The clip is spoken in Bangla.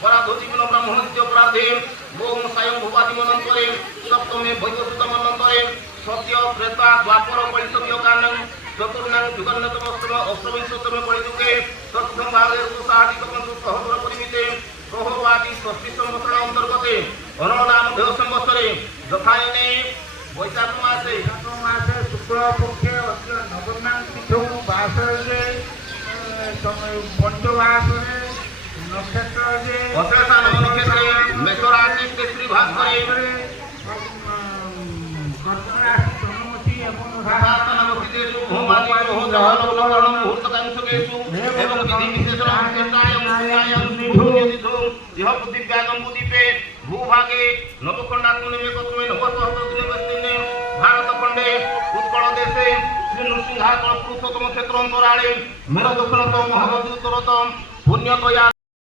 পরাধতি বিল ব্রাহ্মণ দ্বিতীয় পরাধে ওম সায়ং ভুবাদি মনন্তরে সপ্তমে বৈবসুত মনন্তরে সত্য ত্রেতা দ্বাপর কলিসবীয় কানং চতুর্ণাং যুগান্নতম অষ্টবিংশতমে পরিযুগে তৎসং ভাগে ঋতুসাহাদিক সহস্র পরিমিতে প্রহবাদি ষষ্ঠী সংবৎসর অন্তর্গতে অননাম দেহ সংবৎসরে যথায়নে বৈশাখ মাসে শুক্লপক্ষে নবমাং তিথৌ বাসরে পঞ্চবাসরে নক্ষত্রে অশেষা নক্ষত্রে মেষরাশি কেশরী ভাগ করে কর্করাশি জন্মতি এবং শাস্ত্রনমস্তিতেষু হোমাদি গ্রহ জহলগ্নকরণ মুহূর্তকাংশকেষু এবং বিধি বিশেষণ বিশেষায় নিধু ইহ বুদ্ধিব্যাগম বুদ্ধিপে ভূভাগে নবখণ্ডাত্মনিমে কত্রমে নবসহস্রদিনে ভারতখণ্ডে উৎকল দেশে শ্রী নৃসিংহাকল পুরুষোত্তম ক্ষেত্র অন্তরালে মের দক্ষিণতম মহাবধি উত্তরতম পুণ্যতয়া